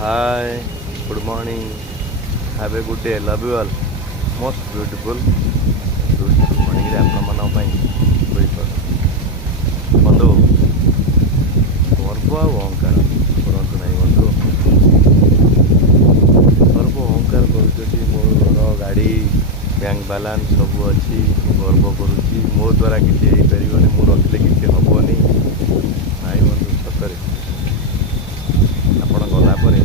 Hi, good morning. Have a good day. Love you all. Most beautiful morning ରେ ଆପଣମାନଙ୍କ ପାଇଁ ଶୋଇପଡ଼। ବନ୍ଧୁ ଗର୍ବ ଆଉ ଅହଙ୍କାର କରନ୍ତୁ ନାହିଁ ବନ୍ଧୁ। ଗର୍ବ ଅହଙ୍କାର କରୁଛନ୍ତି ମୋର ଗାଡ଼ି ବ୍ୟାଙ୍କ ବାଲାନ୍ସ ସବୁ ଅଛି, ମୁଁ ଗର୍ବ କରୁଛି, ମୋ ଦ୍ୱାରା କିଛି ହେଇପାରିବନି, ମୁଁ ରଖିଲେ କିଛି ହେବନି। ନାଇଁ ବନ୍ଧୁ, ସତରେ ଆପଣ ଗଲା ପରେ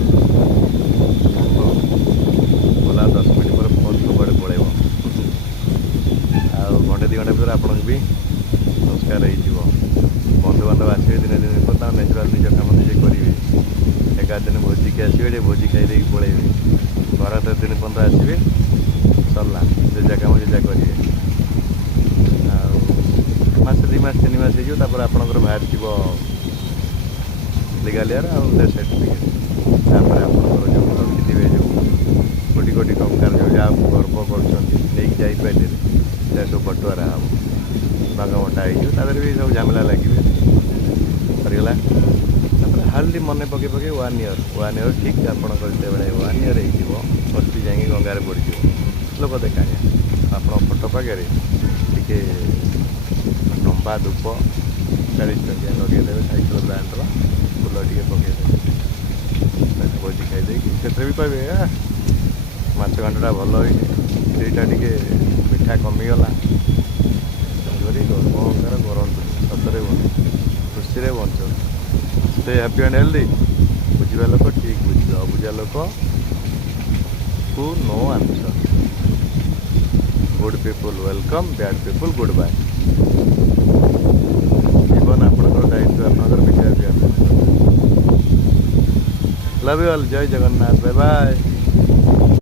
ଗଲା 10 ମିନିଟ୍ ପରେ ଫୋନ୍ ସବୁଆଡ଼େ ପଳେଇବ। ଆଉ ଘଣ୍ଟେ 2 ଘଣ୍ଟା ଭିତରେ ଆପଣଙ୍କୁ ବି ସଂସ୍କାର ହେଇଯିବ। ବନ୍ଧୁବାନ୍ଧବ ଆସିବେ ଦିନେ ଦିନ ପରେ ତାଙ୍କ ନ୍ୟାଚୁରାଲ୍ ନିଜ କାମ ନିଜେ କରିବେ। 11 ଦିନ ଭୋଜିକି ଆସିବେ, ଟିକେ ଭୋଜି ଖାଇ ଦେଇକି ପଳେଇବେ। ଘର 13 ଦିନ ପର୍ଯ୍ୟନ୍ତ ଆସିବେ, ସରିଲା, ଯେଝା କାମ ଯେଝା କରିବେ। ଆଉ ମାସେ 2 ମାସ 3 ମାସ ହେଇଯିବ, ତାପରେ ଆପଣଙ୍କର ବାହାରିଯିବ ଲିଗାଲିଆର ଆଉ ଡେଥ୍ ସାର୍ଟିଫିକେଟ୍। ତାପରେ ଆପଣଙ୍କର ଯେଉଁ ରଖିଥିବେ ଯେଉଁ କୋଟି କୋଟି ଟଙ୍କାର ଯେଉଁ ଯାହାକୁ ଗର୍ବ କରୁଛନ୍ତି ନେଇକି ଯାଇପାରିଲେ, ସେ ସବୁ ବଟୁଆରା ହେବ, ଭାଗ ବଣ୍ଟା ହେଇଯିବ। ତା ଦେହରେ ବି ସବୁ ଝାମେଲା ଲାଗିବେ, ସରିଗଲା। ତାପରେ ହାର୍ଡ଼ଲି ମନେ ପକେଇ 1 ଇୟର୍ ଠିକ୍ ଆପଣଙ୍କର ଯେତେବେଳେ 1 ଇୟର୍ ହେଇଯିବ, ଅସ୍ଥି ଯାଇକି ଗଙ୍ଗାରେ ପଡ଼ିଯିବ, ଲୋକ ଦେଖାଣିଆ। ଆପଣଙ୍କ ଫଟୋ ପାଖରେ ଟିକେ ଲମ୍ବା ଧୂପ 40 ଟଙ୍କିଆ ଲଗେଇଦେବେ, ସାଇକେଲ ବ୍ରାଣ୍ଡର ଫୁଲ ଟିକେ ପକାଇଦେବେ, ଭୋଜି ଖାଇଦେଇକି ସେଥିରେ ବି କହିବେ ମାଛ ଘାଣ୍ଟଟା ଭଲ ହେଇଛି, ସେଇଟା ଟିକେ ମିଠା କମିଗଲା। ତେଣୁକରି ଗର୍ବ ଅହଙ୍କାର କରନ୍ତୁନି, ସତରେ ଖୁସିରେ ବଞ୍ଚନ୍ତୁ। Stay happy and healthy. ବୁଝିବା ଲୋକ ଠିକ୍ ବୁଝିବେ, ଅବୁଝା ଲୋକ କୁ no answer. Good people welcome, bad people good bye. ଜୀବନ ଆପଣଙ୍କର ଦାୟିତ୍ୱ, ଆପଣଙ୍କର ବିଚାର ବି ଆପଣଙ୍କର। Love you all. ଜୟ ଜଗନ୍ନାଥ। Bye bye.